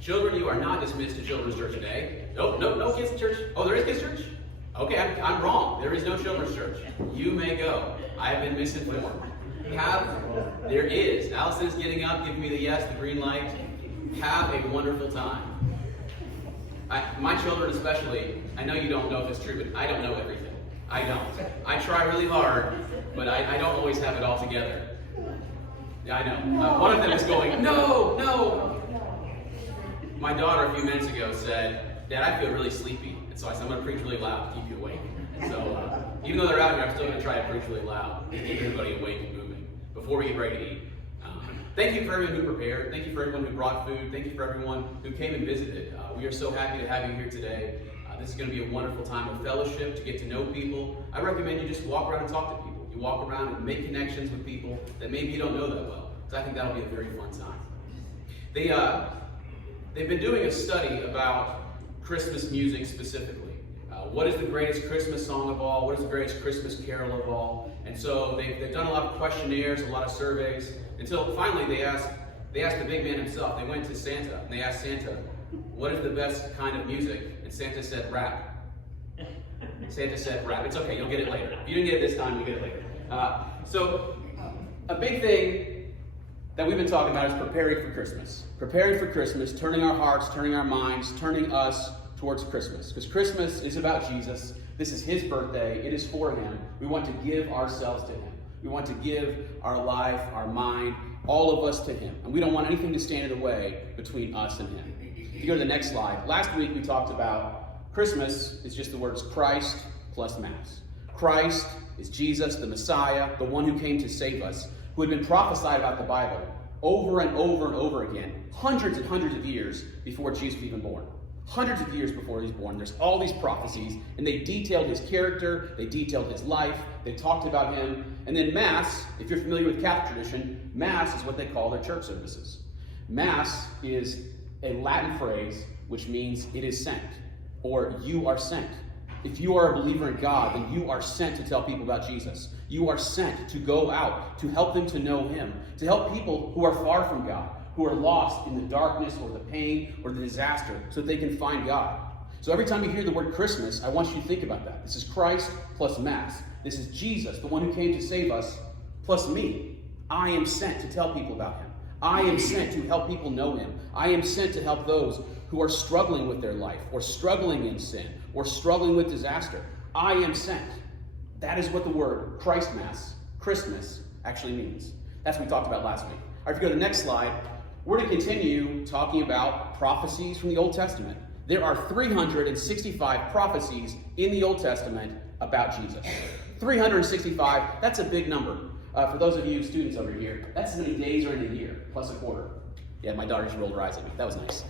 Children, you are not dismissed to children's church today. Nope, no kids church. Oh, there is kids church? Okay, I'm wrong. There is no children's church. You may go. I have been misinformed. There is. Allison's getting up, giving me the yes, the green light. Have a wonderful time. My children especially, I know you don't know if it's true, but I don't know everything. I don't. I try really hard, but I don't always have it all together. Yeah, I know. One of them is going, no! My daughter a few minutes ago said, Dad, I feel really sleepy. And so I said, I'm going to preach really loud to keep you awake. So even though they're out here, I'm still going to try to preach really loud to keep everybody awake and moving before we get ready to eat. Thank you for everyone who prepared. Thank you for everyone who brought food. Thank you for everyone who came and visited. We are so happy to have you here today. This is going to be a wonderful time of fellowship, to get to know people. I recommend you just walk around and talk to people. You walk around and make connections with people that maybe you don't know that well, because I think that'll be a very fun time. They've been doing a study about Christmas music specifically. What is the greatest Christmas song of all? What is the greatest Christmas carol of all? And so they've done a lot of questionnaires, a lot of surveys, until finally they asked the big man himself. They went to Santa and they asked Santa, what is the best kind of music? And Santa said rap. Santa said rap. It's okay, you'll get it later. If you didn't get it this time, you'll get it later. So a big thing that we've been talking about is preparing for Christmas. Preparing for Christmas, turning our hearts, turning our minds, turning us towards Christmas. Because Christmas is about Jesus. This is his birthday. It is for him. We want to give ourselves to him. We want to give our life, our mind, all of us to him. And we don't want anything to stand in the way between us and him. If you go to the next slide. Last week we talked about Christmas is just the words Christ plus Mass. Christ is Jesus, the Messiah, the one who came to save us, who had been prophesied about the Bible over and over and over again, hundreds and hundreds of years before Jesus was even born. Hundreds of years before he was born, there's all these prophecies, and they detailed his character, they detailed his life, they talked about him. And then Mass, if you're familiar with Catholic tradition, Mass is what they call their church services. Mass is a Latin phrase which means it is sent, or you are sent. If you are a believer in God, then you are sent to tell people about Jesus. You are sent to go out, to help them to know him, to help people who are far from God, who are lost in the darkness or the pain or the disaster, so that they can find God. So every time you hear the word Christmas, I want you to think about that. This is Christ plus Mass. This is Jesus, the one who came to save us, plus me. I am sent to tell people about him. I am sent to help people know him. I am sent to help those who are struggling with their life, or struggling in sin, or struggling with disaster. I am sent. That is what the word Christ Mass, Christmas, actually means. That's what we talked about last week. All right, if you go to the next slide, we're going to continue talking about prophecies from the Old Testament. There are 365 prophecies in the Old Testament about Jesus. 365, that's a big number. For those of you students over here, that's as many days are in a year, plus a quarter. Yeah, my daughter just rolled her eyes at me. That was nice.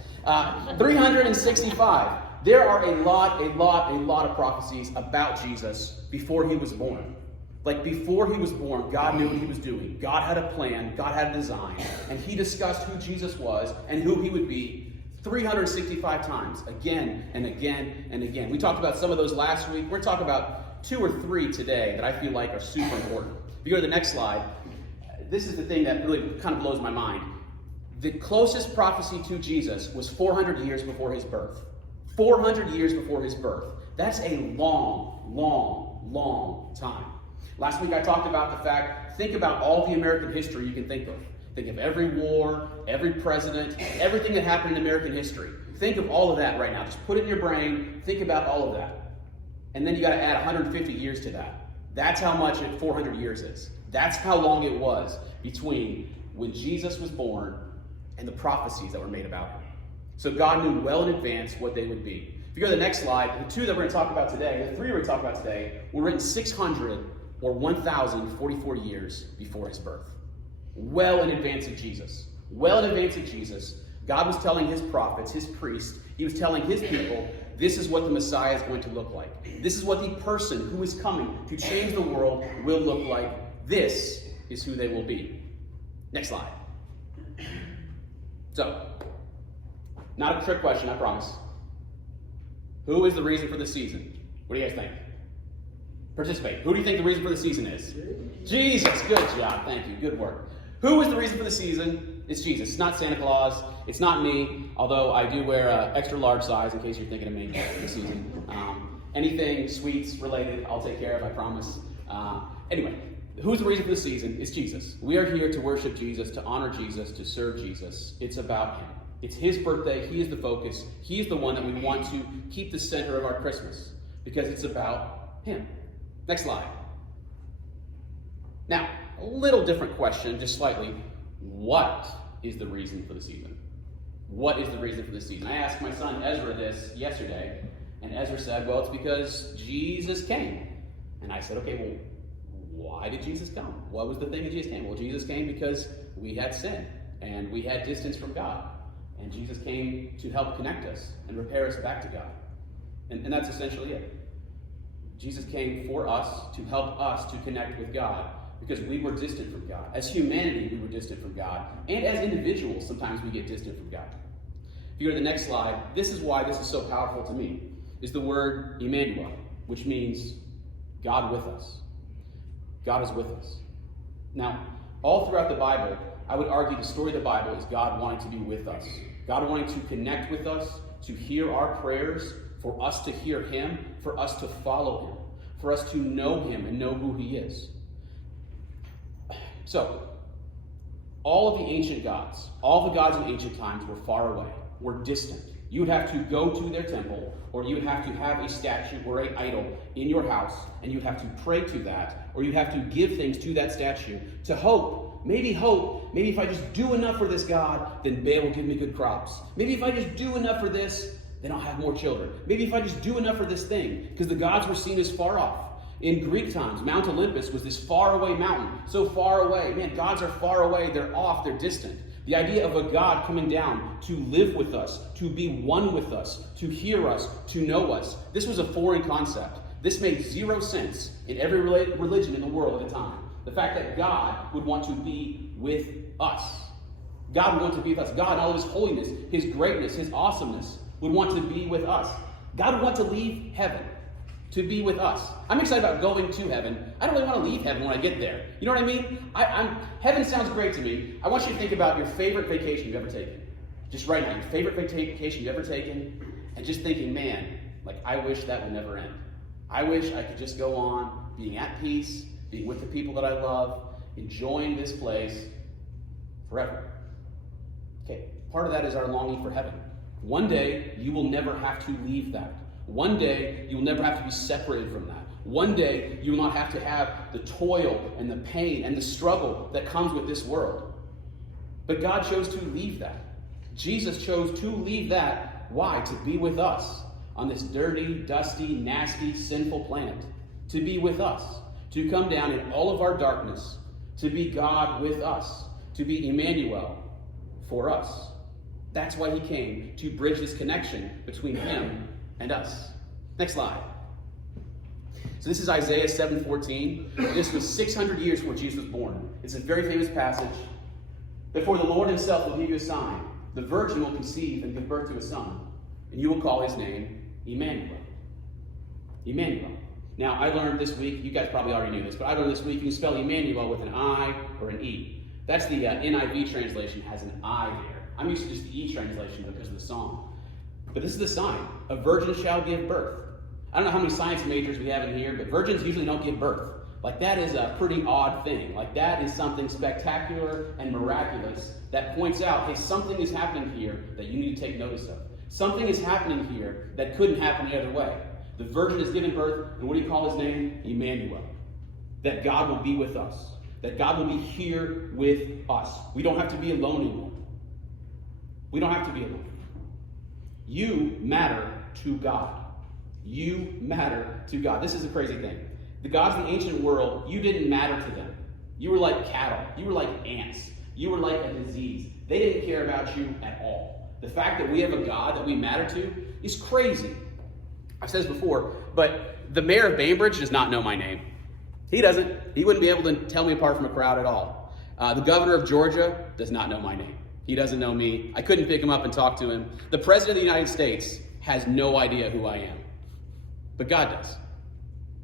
365. There are a lot of prophecies about Jesus before he was born. Like before he was born, God knew what he was doing. God had a plan, God had a design, and he discussed who Jesus was and who he would be 365 times, again and again and again. We talked about some of those last week. We're talking about 2 or 3 today that I feel like are super important. If you go to the next slide, this is the thing that really kind of blows my mind. The closest prophecy to Jesus was 400 years before his birth. 400 years before his birth. That's a long time. Last week I talked about the fact, think about all the American history you can think of. Think of every war, every president, everything that happened in American history. Think of all of that right now. Just put it in your brain, think about all of that. And then you got to add 150 years to that. That's how much 400 years is. That's how long it was between when Jesus was born and the prophecies that were made about him. So God knew well in advance what they would be. If you go to the next slide, the 2 that we're going to talk about today, the 3 we're going to talk about today, were written 600 or 1,044 years before his birth. Well in advance of Jesus. Well in advance of Jesus, God was telling his prophets, his priests, he was telling his people, this is what the Messiah is going to look like. This is what the person who is coming to change the world will look like. This is who they will be. Next slide. So, not a trick question, I promise. Who is the reason for the season? What do you guys think? Participate. Who do you think the reason for the season is? Jesus. Good job. Thank you. Good work. Who is the reason for the season? It's Jesus. It's not Santa Claus. It's not me, although I do wear an extra large size in case you're thinking of me this season. Anything sweets related, I'll take care of, I promise. Anyway, who's the reason for the season? It's Jesus. We are here to worship Jesus, to honor Jesus, to serve Jesus. It's about him. It's his birthday. He is the focus. He is the one that we want to keep the center of our Christmas because it's about him. Next slide. Now, a little different question, just slightly. What is the reason for the season? What is the reason for the season? I asked my son Ezra this yesterday, and Ezra said, well, it's because Jesus came. And I said, okay, well, why did Jesus come? What was the thing that Jesus came? Well, Jesus came because we had sin, and we had distance from God. And Jesus came to help connect us and repair us back to God. And that's essentially it. Jesus came for us to help us to connect with God because we were distant from God. As humanity, we were distant from God. And as individuals, sometimes we get distant from God. If you go to the next slide, this is why this is so powerful to me, is the word Emmanuel, which means God with us. God is with us. Now, all throughout the Bible, I would argue the story of the Bible is God wanting to be with us. God wanting to connect with us, to hear our prayers, for us to hear him, for us to follow him, for us to know him and know who he is. So, all of the ancient gods, all the gods in ancient times were far away, were distant. You would have to go to their temple, or you would have to have a statue or an idol in your house, and you'd have to pray to that, or you'd have to give things to that statue to hope, maybe if I just do enough for this God, then Baal will give me good crops. Maybe if I just do enough for this, then I'll have more children. Maybe if I just do enough for this thing, because the gods were seen as far off. In Greek times, Mount Olympus was this faraway mountain, so far away. Man, gods are far away, they're off, they're distant. The idea of a God coming down to live with us, to be one with us, to hear us, to know us. This was a foreign concept. This made zero sense in every religion in the world at the time. The fact that God would want to be with us. God would want to be with us. God, in all of his holiness, his greatness, his awesomeness, would want to be with us. God would want to leave heaven to be with us. I'm excited about going to heaven. I don't really want to leave heaven when I get there. You know what I mean? Heaven sounds great to me. I want you to think about your favorite vacation you've ever taken. Just right now, your favorite vacation you've ever taken, and just thinking, man, like I wish that would never end. I wish I could just go on being at peace, being with the people that I love, enjoying this place forever. Okay, part of that is our longing for heaven. One day, you will never have to leave that. One day, you will never have to be separated from that. One day, you will not have to have the toil and the pain and the struggle that comes with this world. But God chose to leave that. Jesus chose to leave that. Why? To be with us on this dirty, dusty, nasty, sinful planet. To be with us. To come down in all of our darkness. To be God with us. To be Emmanuel for us. That's why he came, to bridge this connection between him and us. Next slide. So this is Isaiah 7:14. This was 600 years before Jesus was born. It's a very famous passage. Therefore the Lord himself will give you a sign. The virgin will conceive and give birth to a son, and you will call his name Emmanuel. Emmanuel. Now, I learned this week, you guys probably already knew this, but I learned this week you can spell Emmanuel with an I or an E. That's the NIV translation has an I there. I'm used to just the E translation because of the song. But this is the sign. A virgin shall give birth. I don't know how many science majors we have in here, but virgins usually don't give birth. Like that is a pretty odd thing. Like that is something spectacular and miraculous that points out, hey, something is happening here that you need to take notice of. Something is happening here that couldn't happen any other way. The virgin is giving birth, and what do you call his name? Emmanuel. That God will be with us. That God will be here with us. We don't have to be alone anymore. We don't have to be alone. You matter to God. You matter to God. This is a crazy thing. The gods of the ancient world, you didn't matter to them. You were like cattle. You were like ants. You were like a disease. They didn't care about you at all. The fact that we have a God that we matter to is crazy. I've said this before, but the mayor of Bainbridge does not know my name. He doesn't. He wouldn't be able to tell me apart from a crowd at all. The governor of Georgia does not know my name. He doesn't know me. I couldn't pick him up and talk to him. The president of the United States has no idea who I am. But God does.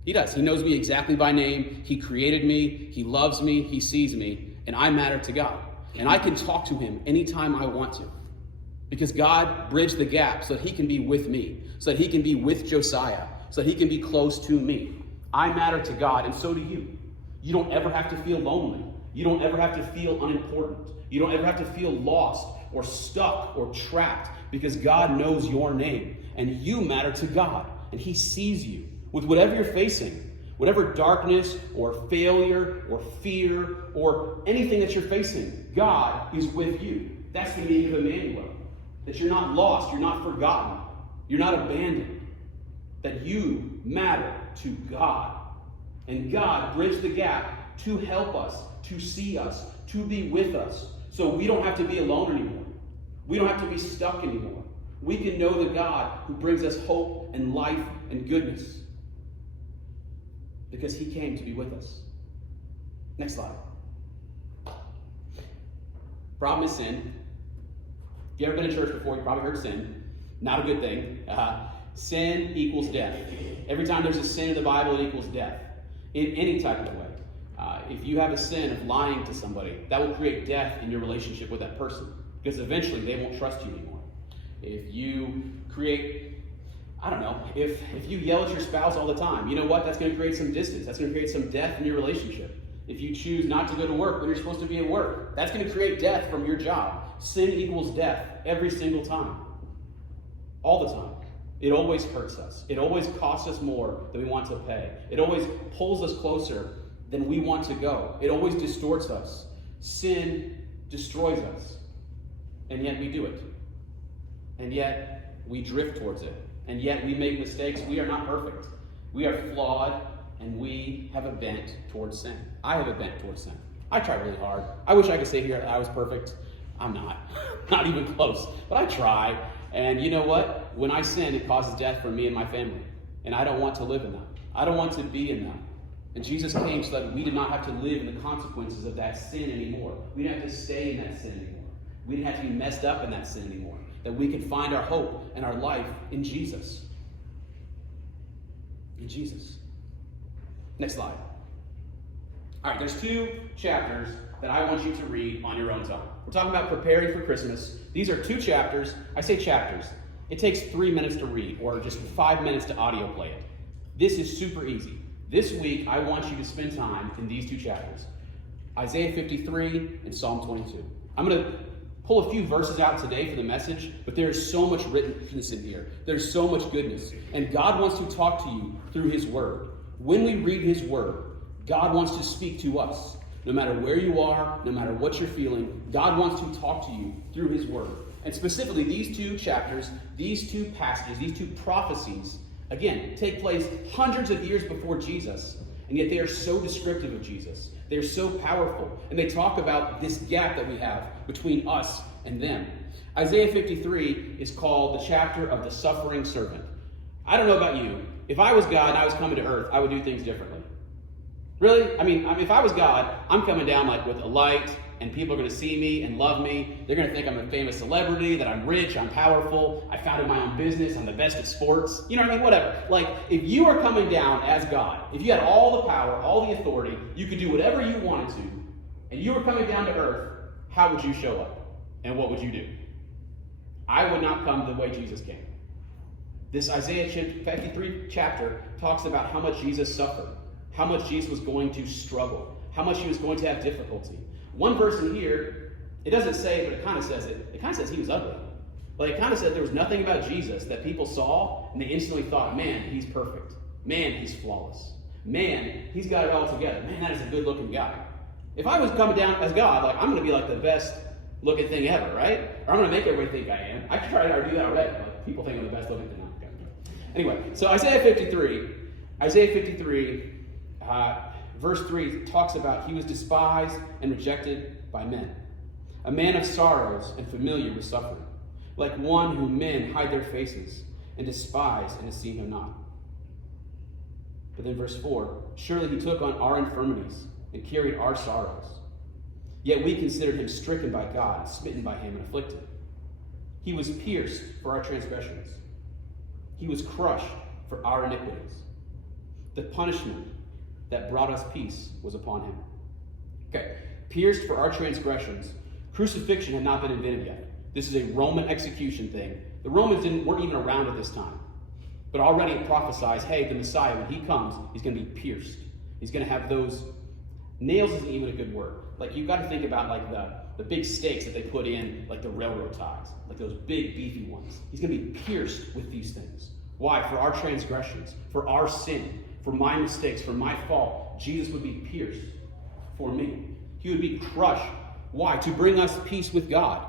He does. He knows me exactly by name. He created me. He loves me. He sees me. And I matter to God. And I can talk to him anytime I want to. Because God bridged the gap so that he can be with me, so that he can be with Josiah, so that he can be close to me. I matter to God, and so do you. You don't ever have to feel lonely. You don't ever have to feel unimportant. You don't ever have to feel lost or stuck or trapped, because God knows your name, and you matter to God, and he sees you with whatever you're facing, whatever darkness or failure or fear or anything that you're facing. God is with you. That's the meaning of Emmanuel. That you're not lost, you're not forgotten, you're not abandoned. That you matter to God. And God bridged the gap to help us, to see us, to be with us. So we don't have to be alone anymore. We don't have to be stuck anymore. We can know the God who brings us hope and life and goodness. Because he came to be with us. Next slide. Problem is sin. If you've ever been to church before, you probably heard sin. Not a good thing. Sin equals death. Every time there's a sin in the Bible, it equals death. In any type of way. If you have a sin of lying to somebody, that will create death in your relationship with that person. Because eventually they won't trust you anymore. If you create, if you yell at your spouse all the time, you know what? That's going to create some distance. That's going to create some death in your relationship. If you choose not to go to work when you're supposed to be at work, that's going to create death from your job. Sin equals death every single time. All the time. It always hurts us. It always costs us more than we want to pay. It always pulls us closer than we want to go. It always distorts us. Sin destroys us. And yet we do it. And yet we drift towards it. And yet we make mistakes. We are not perfect. We are flawed, and we have a bent towards sin. I have a bent towards sin. I try really hard. I wish I could say here that I was perfect. I'm not. Not even close. But I try. And you know what? When I sin, it causes death for me and my family. And I don't want to live in that. I don't want to be in that. And Jesus came so that we did not have to live in the consequences of that sin anymore. We didn't have to stay in that sin anymore. We didn't have to be messed up in that sin anymore. That we could find our hope and our life in Jesus. In Jesus. Next slide. All right, there's 2 chapters that I want you to read on your own time. We're talking about preparing for Christmas. These are 2 chapters. I say chapters. It takes 3 minutes to read, or just 5 minutes to audio play it. This is super easy. This week, I want you to spend time in these 2 chapters. Isaiah 53 and Psalm 22. I'm going to pull a few verses out today for the message, but there's so much writtenness in here. There's so much goodness. And God wants to talk to you through his word. When we read his word, God wants to speak to us. No matter where you are, no matter what you're feeling, God wants to talk to you through his word. And specifically, these 2 chapters, these 2 passages, these 2 prophecies, again, take place hundreds of years before Jesus, and yet they are so descriptive of Jesus. They're so powerful, and they talk about this gap that we have between us and them. Isaiah 53 is called the chapter of the suffering servant. I don't know about you. If I was God and I was coming to earth, I would do things differently. Really? I mean, if I was God, I'm coming down like with a light, and people are going to see me and love me. They're going to think I'm a famous celebrity, that I'm rich, I'm powerful, I founded my own business, I'm the best at sports. You know what I mean? Whatever. Like, if you are coming down as God, if you had all the power, all the authority, you could do whatever you wanted to, and you were coming down to earth, how would you show up? And what would you do? I would not come the way Jesus came. This Isaiah 53 chapter talks about how much Jesus suffered, how much Jesus was going to struggle, how much he was going to have difficulty. One verse in here, it doesn't say, but it kind of says it. It kind of says he was ugly. Like, it kind of said there was nothing about Jesus that people saw and they instantly thought, man, he's perfect. Man, he's flawless. Man, he's got it all together. Man, that is a good looking guy. If I was coming down as God, like, I'm going to be like the best looking thing ever, right? Or I'm going to make everybody think I am. I could try to do that already. Like, people think I'm the best looking thing. Anyway, so Isaiah 53, verse 3 talks about he was despised and rejected by men, a man of sorrows and familiar with suffering, like one whom men hide their faces and despise and esteem him not. But then verse 4, surely he took on our infirmities and carried our sorrows. Yet we considered him stricken by God, smitten by him, and afflicted. He was pierced for our transgressions. He was crushed for our iniquities. The punishment that brought us peace was upon him. Okay, pierced for our transgressions, Crucifixion had not been invented yet. This is a Roman execution thing. The Romans weren't even around at this time. But already it prophesies, hey, the Messiah, when he comes, he's going to be pierced. He's going to have those... Nails isn't even a good word. Like, you've got to think about, like, the big stakes that they put in, like the railroad ties. Like those big, beefy ones. He's going to be pierced with these things. Why? For our transgressions, for our sin, for my mistakes, for my fault. Jesus would be pierced for me. He would be crushed. Why? To bring us peace with God.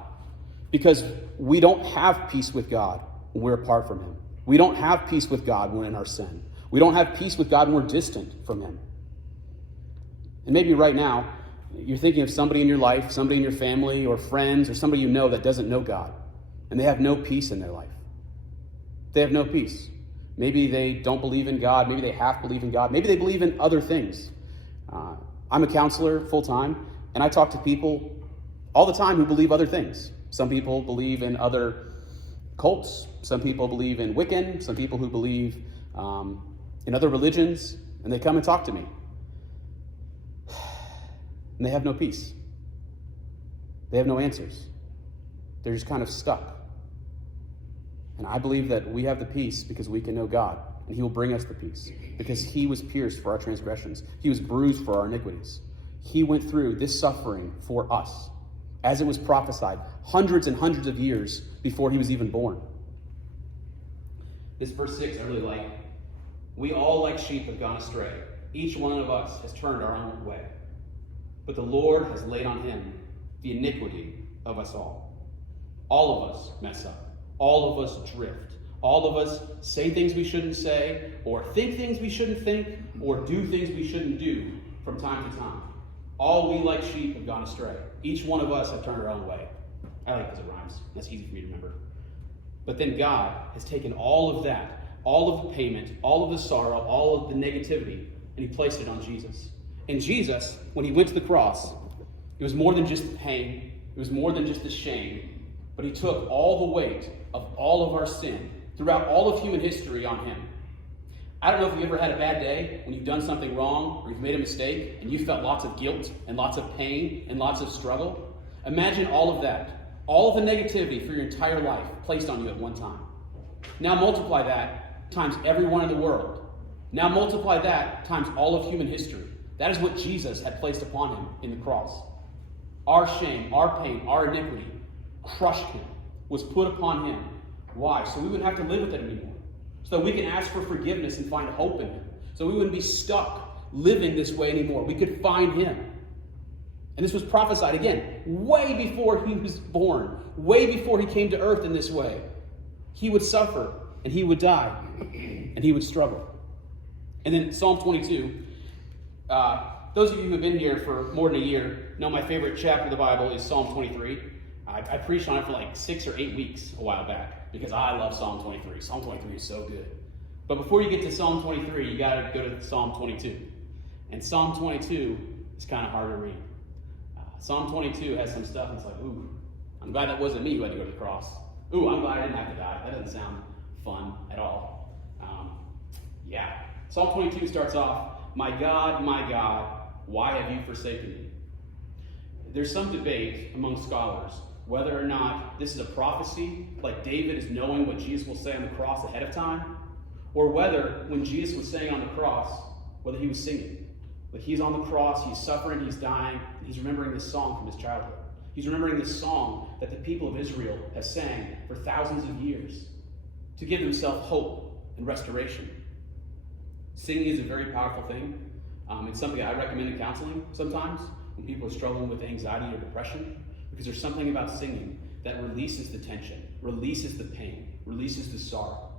Because we don't have peace with God when we're apart from him. We don't have peace with God when we're in our sin. We don't have peace with God when we're distant from him. And maybe right now, you're thinking of somebody in your life, somebody in your family or friends or somebody you know that doesn't know God. And they have no peace in their life. They have no peace. Maybe they don't believe in God. Maybe they half believe in God. Maybe they believe in other things. I'm a counselor full-time, and I talk to people all the time who believe other things. Some people believe in other cults. Some people believe in Wiccan. Some people who believe in other religions, and they come and talk to me. And they have no peace. They have no answers. They're just kind of stuck. And I believe that we have the peace because we can know God, and he will bring us the peace because he was pierced for our transgressions. He was bruised for our iniquities. He went through this suffering for us, as it was prophesied hundreds and hundreds of years before he was even born. This verse 6 I really like. We all like sheep have gone astray. Each one of us has turned our own way. But the Lord has laid on him the iniquity of us all. All of us mess up. All of us drift. All of us say things we shouldn't say, or think things we shouldn't think, or do things we shouldn't do from time to time. All we like sheep have gone astray. Each one of us have turned our own way. I like because it rhymes. That's easy for me to remember. But then God has taken all of that, all of the payment, all of the sorrow, all of the negativity, and he placed it on Jesus. And Jesus, when he went to the cross, it was more than just the pain. It was more than just the shame. But he took all the weight of all of our sin throughout all of human history on him. I don't know if you've ever had a bad day when you've done something wrong or you've made a mistake and you felt lots of guilt and lots of pain and lots of struggle. Imagine all of that, all of the negativity for your entire life placed on you at one time. Now multiply that times everyone in the world. Now multiply that times all of human history. That is what Jesus had placed upon him in the cross. Our shame, our pain, our iniquity crushed him, was put upon him. Why? So we wouldn't have to live with it anymore. So that we can ask for forgiveness and find hope in him. So we wouldn't be stuck living this way anymore. We could find him. And this was prophesied again, way before he was born, way before he came to earth in this way. He would suffer, and he would die, and he would struggle. And then Psalm 22, those of you who have been here for more than a year know my favorite chapter of the Bible is Psalm 23. I preached on it for like 6 or 8 weeks a while back because I love Psalm 23. Psalm 23 is so good. But before you get to Psalm 23, you got to go to Psalm 22. And Psalm 22 is kind of hard to read. Psalm 22 has some stuff and it's like, ooh, I'm glad that wasn't me who had to go to the cross. Ooh, I'm glad I didn't have to die. That doesn't sound fun at all. Psalm 22 starts off, my God, why have you forsaken me? There's some debate among scholars whether or not this is a prophecy, like David is knowing what Jesus will say on the cross ahead of time, or whether when Jesus was saying on the cross, whether he was singing. Like he's on the cross, he's suffering, he's dying, and he's remembering this song from his childhood. He's remembering this song that the people of Israel have sang for thousands of years to give themselves hope and restoration. Singing is a very powerful thing. It's something I recommend in counseling sometimes when people are struggling with anxiety or depression, because there's something about singing that releases the tension, releases the pain, releases the sorrow.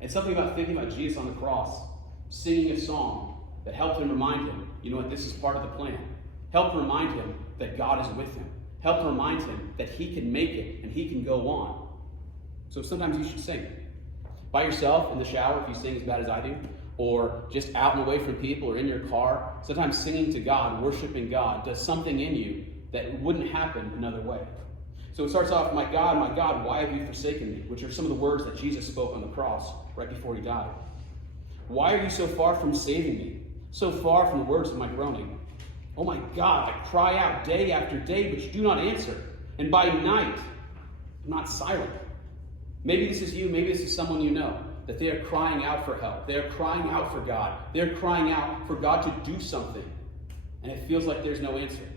And something about thinking about Jesus on the cross, singing a song that helped him remind him, you know what, this is part of the plan. Helped remind him that God is with him. Helped remind him that he can make it and he can go on. So sometimes you should sing. By yourself in the shower if you sing as bad as I do, or just out and away from people or in your car. Sometimes singing to God, worshiping God, does something in you that wouldn't happen another way. So it starts off, my God, why have you forsaken me? Which are some of the words that Jesus spoke on the cross right before he died. Why are you so far from saving me? So far from the words of my groaning? Oh my God, I cry out day after day, but you do not answer. And by night, I'm not silent. Maybe this is you, maybe this is someone you know, that they are crying out for help. They are crying out for God. They're crying out for God to do something. And it feels like there's no answer.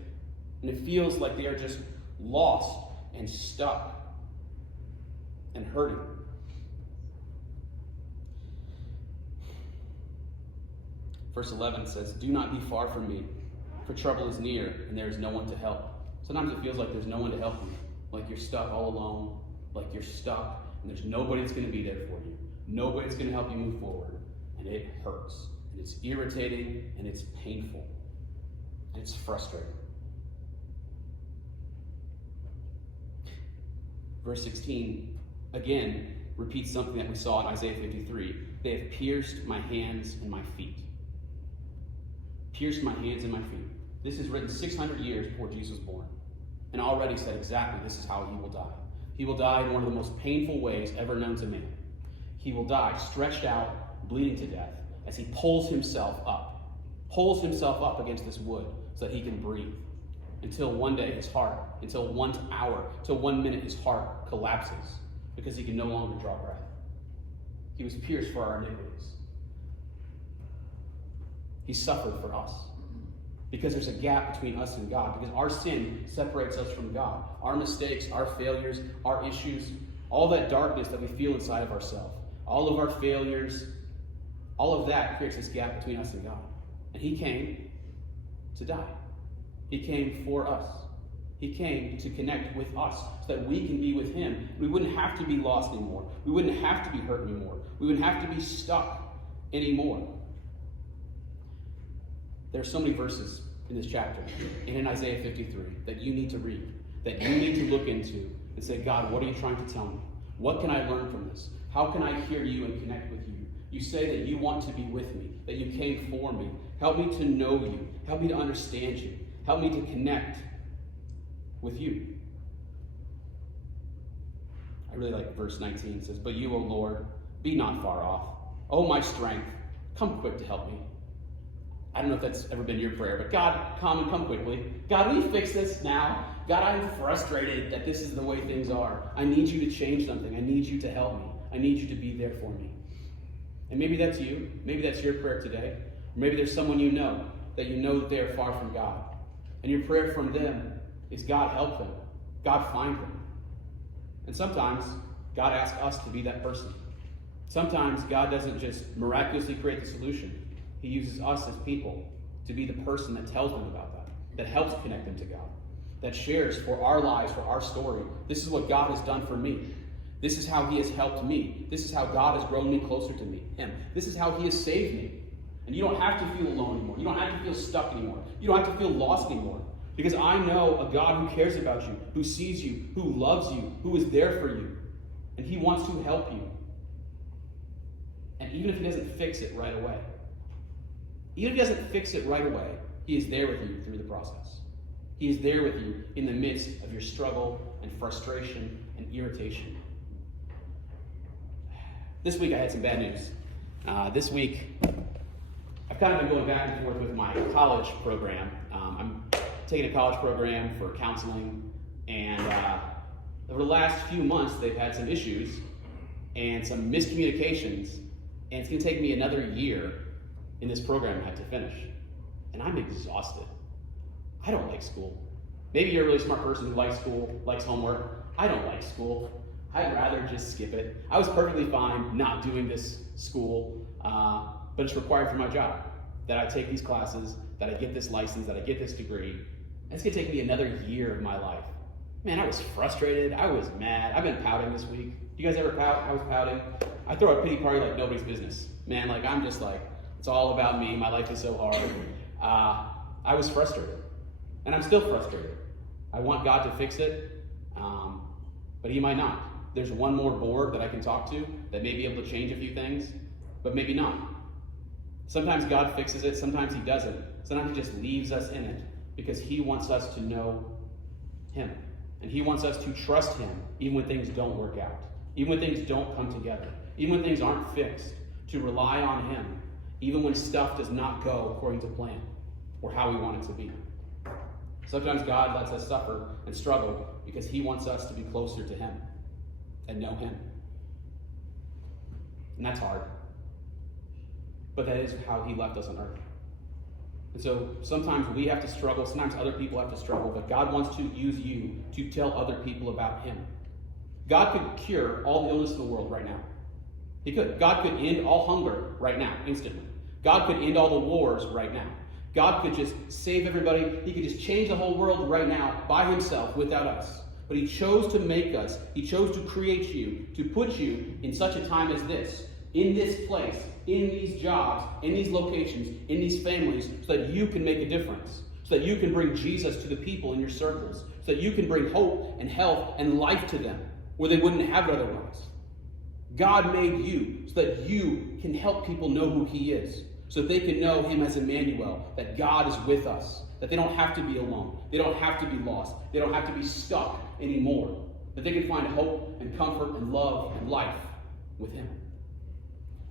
And it feels like they are just lost and stuck and hurting. Verse 11 says, "Do not be far from me, for trouble is near, and there is no one to help." Sometimes it feels like there's no one to help you, like you're stuck all alone, like you're stuck, and there's nobody that's going to be there for you. Nobody's going to help you move forward, and it hurts, and it's irritating, and it's painful, and it's frustrating. Verse 16, again, repeats something that we saw in Isaiah 53. "They have pierced my hands and my feet." Pierced my hands and my feet. This is written 600 years before Jesus was born, and already said exactly this is how he will die. He will die in one of the most painful ways ever known to man. He will die stretched out, bleeding to death, as he pulls himself up against this wood so that he can breathe. Until one day his heart, until 1 hour, till 1 minute his heart collapses because he can no longer draw breath. He was pierced for our iniquities. He suffered for us. Because there's a gap between us and God. Because our sin separates us from God. Our mistakes, our failures, our issues, all that darkness that we feel inside of ourselves, all of our failures, all of that creates this gap between us and God. And he came to die. He came for us. He came to connect with us so that we can be with him. We wouldn't have to be lost anymore. We wouldn't have to be hurt anymore. We wouldn't have to be stuck anymore. There are so many verses in this chapter and in Isaiah 53 that you need to read, that you need to look into and say, God, what are you trying to tell me? What can I learn from this? How can I hear you and connect with you? You say that you want to be with me, that you came for me. Help me to know you. Help me to understand you. Help me to connect with you. I really like verse 19. It says, "But you, O Lord, be not far off. O my strength, come quick to help me." I don't know if that's ever been your prayer, but God, come quickly. God, will you fix this now? God, I'm frustrated that this is the way things are. I need you to change something. I need you to help me. I need you to be there for me. And maybe that's you. Maybe that's your prayer today. Or maybe there's someone you know that they are far from God. And your prayer from them is, God, help them. God, find them. And sometimes God asks us to be that person. Sometimes God doesn't just miraculously create the solution. He uses us as people to be the person that tells them about that helps connect them to God, that shares for our lives, for our story. This is what God has done for me. This is how he has helped me. This is how God has grown me closer to him. This is how he has saved me. And you don't have to feel alone anymore. You don't have to feel stuck anymore. You don't have to feel lost anymore. Because I know a God who cares about you, who sees you, who loves you, who is there for you. And he wants to help you. And even if he doesn't fix it right away, he is there with you through the process. He is there with you in the midst of your struggle and frustration and irritation. This week I had some bad news. This week I've kind of been going back and forth with my college program. I'm taking a college program for counseling, and over the last few months they've had some issues and some miscommunications, and it's going to take me another year in this program I have to finish. And I'm exhausted. I don't like school. Maybe you're a really smart person who likes school, likes homework. I don't like school. I'd rather just skip it. I was perfectly fine not doing this school, but it's required for my job that I take these classes, that I get this license, that I get this degree. And it's going to take me another year of my life. Man, I was frustrated. I was mad. I've been pouting this week. You guys ever pout? I was pouting. I throw a pity party like nobody's business. Man, like I'm just like, it's all about me. My life is so hard. I was frustrated. And I'm still frustrated. I want God to fix it, but he might not. There's one more board that I can talk to that may be able to change a few things, but maybe not. Sometimes God fixes it, sometimes he doesn't. Sometimes he just leaves us in it because he wants us to know him. And he wants us to trust him even when things don't work out, even when things don't come together, even when things aren't fixed, to rely on him, even when stuff does not go according to plan or how we want it to be. Sometimes God lets us suffer and struggle because he wants us to be closer to him and know him. And that's hard. But that is how he left us on earth. And so sometimes we have to struggle, sometimes other people have to struggle, but God wants to use you to tell other people about him. God could cure all the illness in the world right now. He could. God could end all hunger right now, instantly. God could end all the wars right now. God could just save everybody. He could just change the whole world right now by himself without us. But he chose to make us. He chose to create you, to put you in such a time as this, in this place, in these jobs, in these locations, in these families, so that you can make a difference, so that you can bring Jesus to the people in your circles, so that you can bring hope and health and life to them where they wouldn't have it otherwise. God made you so that you can help people know who he is, so that they can know him as Emmanuel, that God is with us, that they don't have to be alone, they don't have to be lost, they don't have to be stuck anymore, that they can find hope and comfort and love and life with him.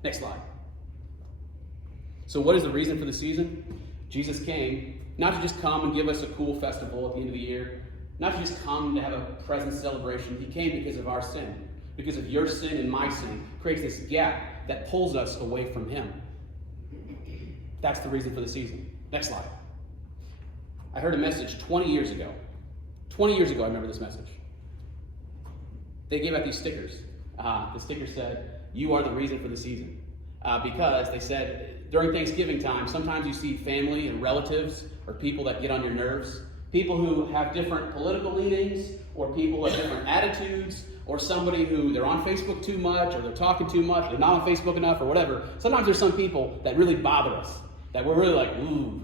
Next slide. So what is the reason for the season? Jesus came not to just come and give us a cool festival at the end of the year, not to just come to have a present celebration. He came because of our sin, because of your sin and my sin, creates this gap that pulls us away from him. That's the reason for the season. Next slide. I heard a message 20 years ago. 20 years ago, I remember this message. They gave out these stickers. The sticker said, "You are the reason for the season." Because they said, during Thanksgiving time, sometimes you see family and relatives or people that get on your nerves. People who have different political leanings, or people who have different attitudes, or somebody who they're on Facebook too much, or they're talking too much, they're not on Facebook enough, or whatever. Sometimes there's some people that really bother us, that we're really like, ooh,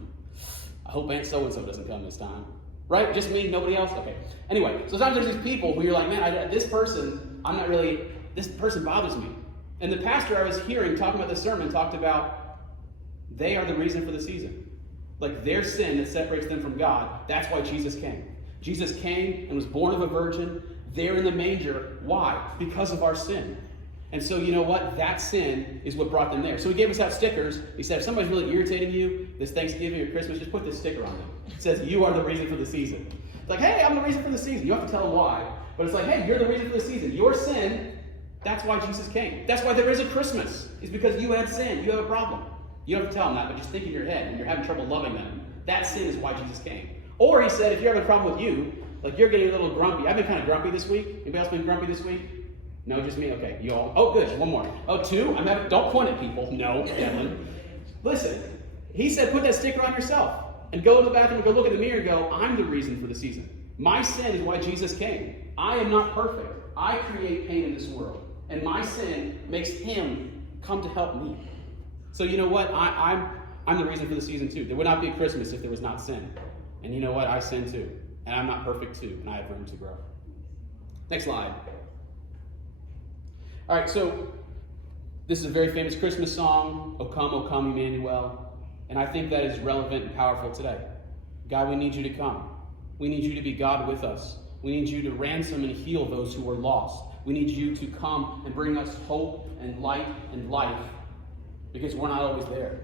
I hope Aunt so-and-so doesn't come this time. Right? Just me, nobody else? Okay. Anyway, sometimes there's these people who you're like, man, this person bothers me. And the pastor I was hearing talking about this sermon talked about they are the reason for the season. Like their sin that separates them from God, that's why Jesus came. Jesus came and was born of a virgin there in the manger. Why? Because of our sin. And so you know what? That sin is what brought them there. So he gave us out stickers. He said, if somebody's really irritating you this Thanksgiving or Christmas, just put this sticker on them. It says, "You are the reason for the season." It's like, hey, I'm the reason for the season. You don't have to tell them why. But it's like, hey, you're the reason for the season. Your sin, that's why Jesus came. That's why there is a Christmas. It's because you had sin. You have a problem. You don't have to tell them that, but just think in your head, and you're having trouble loving them. That sin is why Jesus came. Or he said, if you're having a problem with you, like you're getting a little grumpy. I've been kind of grumpy this week. Anybody else been grumpy this week? No, just me? Okay, you all. Oh, good. One more. Oh, two? Don't point at people. No, Devlin. Listen, he said, put that sticker on yourself and go to the bathroom and go look in the mirror and go, I'm the reason for the season. My sin is why Jesus came. I am not perfect. I create pain in this world. And my sin makes him come to help me. So you know what? I'm the reason for the season too. There would not be a Christmas if there was not sin. And you know what? I sin too. And I'm not perfect too. And I have room to grow. Next slide. All right, so this is a very famous Christmas song, O Come, Emmanuel. And I think that is relevant and powerful today. God, we need you to come. We need you to be God with us. We need you to ransom and heal those who are lost. We need you to come and bring us hope and light and life, because we're not always there.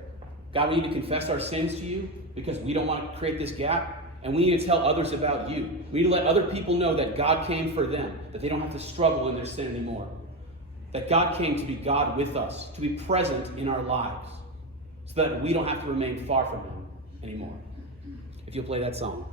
God, we need to confess our sins to you because we don't want to create this gap. And we need to tell others about you. We need to let other people know that God came for them, that they don't have to struggle in their sin anymore. That God came to be God with us, to be present in our lives, so that we don't have to remain far from him anymore. If you'll play that song.